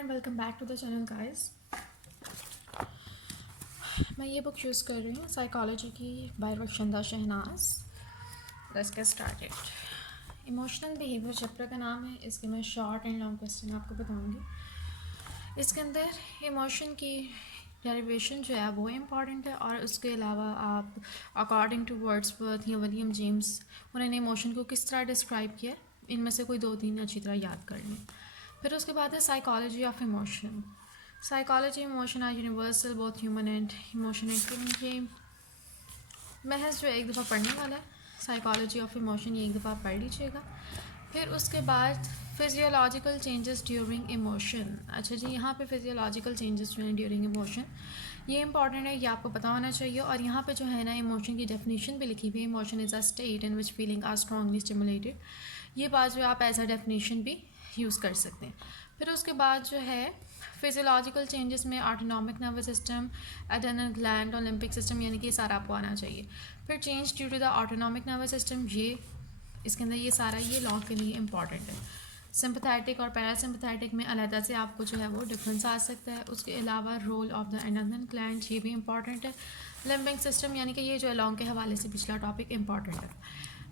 And welcome back to the channel guys. मैं ये book choose कर रही हूँ साइकोलॉजी की by Rakshanda Shahnaz. Let's get started. Emotional behaviour chapter का नाम है। इसके मैं शॉर्ट एंड लॉन्ग क्वेश्चन आपको बताऊँगी। इसके अंदर इमोशन की डेरिवेशन जो है वो इम्पॉर्टेंट है, और उसके अलावा आप अकॉर्डिंग टू वर्ड्सवर्थ या विलियम जेम्स उन्होंने इमोशन को किस तरह डिस्क्राइब किया, इनमें से कोई दो तीन अच्छी तरह याद कर लें। फिर उसके बाद है psychology of emotion. Psychology emotion are universal both human and emotion. ये महज जो एक दफ़ा पढ़ने वाला है साइकोलॉजी ऑफ इमोशन, ये एक दफ़ा पढ़ लीजिएगा। फिर उसके बाद फिजियोलॉजिकल चेंजेस ड्यूरिंग इमोशन। अच्छा जी, यहाँ पे फिजियोलॉजिकल चेंजेस जो हैं ड्यूरिंग इमोशन ये इंपॉर्टेंट है, ये आपको पता होना चाहिए। और यहाँ पे जो है ना इमोशन की डेफिनेशन भी लिखी हुई है। Emotion is a state in which feeling are strongly stimulated. ये बात जो आप एज अ डेफिनेशन भी यूज़ कर सकते हैं। फिर उसके बाद जो है फिजियोलॉजिकल चेंजेस में autonomic nervous system, adrenal gland, limbic system, यानी कि ये सारा आपको आना चाहिए। फिर change due to the autonomic nervous system, ये इसके अंदर ये सारा ये लॉ के लिए इंपॉर्टेंट है। सिंपथेटिक और पैरासिम्पथेटिक में अलहदा से आपको जो है वो डिफरेंस आ सकता है। उसके अलावा role of the adrenal gland, ये भी इंपॉर्टेंट है। लिम्बिक सिस्टम, यानी कि ये जो है लॉन्ग के हवाले से पिछला टॉपिक इंपॉर्टेंट है।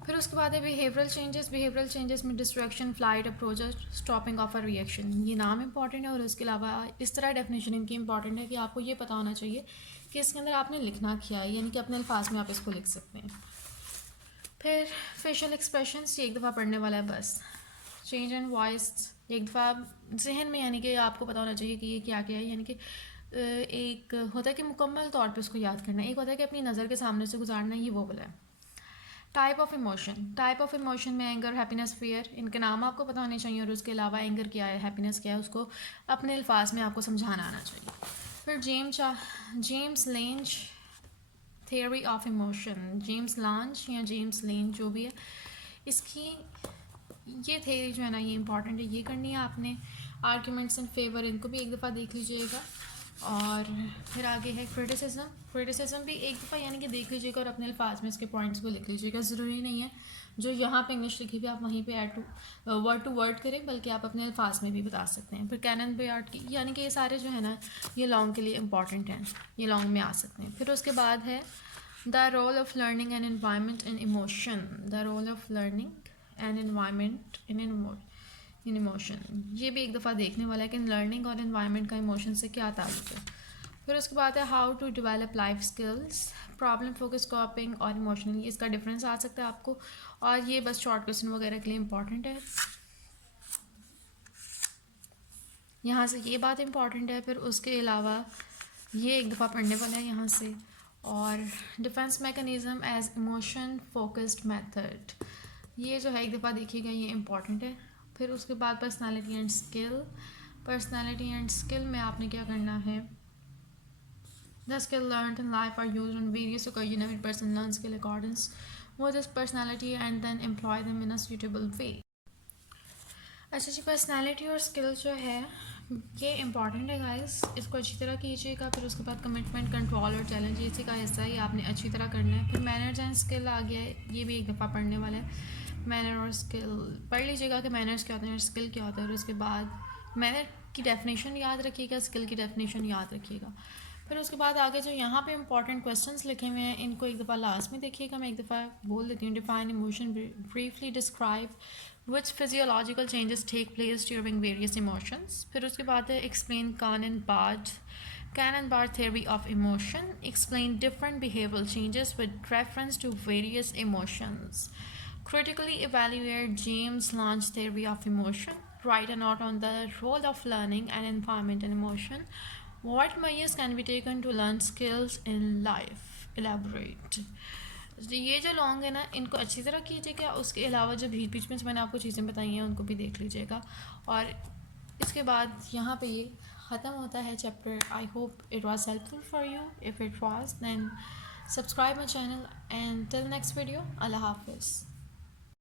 फिर उसके बाद है बिहेवियरल चेंजेस। बिहेवियरल चेंजेस में distraction, flight, approach, stopping of a reaction, ये नाम इंपॉर्टेंट है। और उसके अलावा इस तरह डेफिनेशन इनकी इंपॉर्टेंट है कि आपको ये पता होना चाहिए कि इसके अंदर आपने लिखना क्या है, यानी कि अपने अल्फाज में आप इसको लिख सकते हैं। फिर फेशियल एक्सप्रेशंस, ये एक दफ़ा पढ़ने वाला है बस। चेंज एंड वॉइस, एक दफ़ा जहन में, यानी कि आपको पता होना चाहिए कि ये क्या क्या है। यानी कि एक होता है कि मुकम्मल तौर पे उसको याद करना, एक होता है कि अपनी नज़र के सामने से गुजारना, ये वो वाला है। Type of emotion, type of emotion में एंगर, हैप्पीनेस, फियर, इनके नाम आपको पता होने चाहिए। और उसके अलावा एंगर क्या है, हैप्पीनेस क्या है, उसको अपने अल्फाज में आपको समझाना आना चाहिए। फिर James length theory of emotion, James launch या जेम्स लेंज जो भी है, इसकी ये थियोरी जो है ना ये इंपॉर्टेंट है, ये करनी है आपने। आर्ग्यूमेंट्स इन फेवर, इनको भी एक दफ़ा देख लीजिएगा। और फिर आगे है क्रिटिसिज्म। क्रिटिसिज्म भी एक दफ़ा यानी कि देख लीजिएगा और अपने अल्फाज में इसके पॉइंट्स को लिख लीजिएगा। ज़रूरी नहीं है जो यहाँ पे इंग्लिश लिखी हुई आप वहीं पे ऐड टू वर्ड करें, बल्कि आप अपने अल्फाज में भी बता सकते हैं। फिर कैनन बेयार्ड की, यानी कि ये सारे जो है ना ये लॉन्ग के लिए इंपॉर्टेंट हैं, ये लॉन्ग में आ सकते हैं। फिर उसके बाद है the role of learning and environment in emotion. The role of learning and environment in emotion, ये भी एक दफ़ा देखने वाला है कि लर्निंग और एनवायरनमेंट का इमोशन से क्या ताल्लुक है। फिर उसके बाद है how to develop life skills, problem focus, coping और इमोशनल, इसका डिफरेंस आ सकता है आपको। और ये बस शॉर्ट क्वेश्चन वगैरह के लिए इंपॉर्टेंट है, यहाँ से ये बात इंपॉर्टेंट है। फिर उसके अलावा ये एक दफ़ा पढ़ने वाला है यहाँ से। और defence mechanism as emotion focused method, ये जो है एक दफ़ा देखिएगा, ये इंपॉर्टेंट है। फिर उसके बाद personality and skill. Personality and skill में आपने क्या करना है, the skill learned in life are used on various occasion, every person learn skill accordings वो this personality and then employ them in a suitable way. अच्छा जी, personality और skill जो है ये इंपॉर्टेंट है गाइस, इसको अच्छी तरह कीजिएगा। फिर उसके बाद कमिटमेंट, कंट्रोल और चैलेंज, इसी का हिस्सा ही आपने अच्छी तरह करना है। फिर मैनर्स एंड स्किल आ गया है, ये भी एक दफ़ा पढ़ने वाला है। मैनर और स्किल पढ़ लीजिएगा कि मैनर्स क्या होते हैं और स्किल क्या होता है। और उसके बाद मैनर की डेफिनेशन याद रखिएगा, स्किल की डेफिनेशन याद रखिएगा। फिर उसके बाद आगे जो यहाँ पे इंपॉर्टेंट क्वेश्चंस लिखे हुए हैं इनको एक दफ़ा लास्ट में देखिएगा, मैं एक दफ़ा बोल देती हूँ। Define emotion, briefly describe which physiological changes take place during various emotions. फिर उसके बाद है explain Cannon-Bard theory of emotion, explain different behavioral changes with reference to various emotions. Critically evaluate James Lange theory of emotion. Write a note on the role of learning and environment in emotion. What measures can be taken to learn skills in life? Elaborate. ये जो long है ना इनको अच्छी तरह कीजिएगा। उसके अलावा जो बीच बीच में मैंने आपको चीज़ें बताई हैं उनको भी देख लीजिएगा। और इसके बाद यहाँ पे ये ख़त्म होता है chapter. I hope it was helpful for you. If it was then subscribe my channel and till next video. अल्लाह हाफिज़।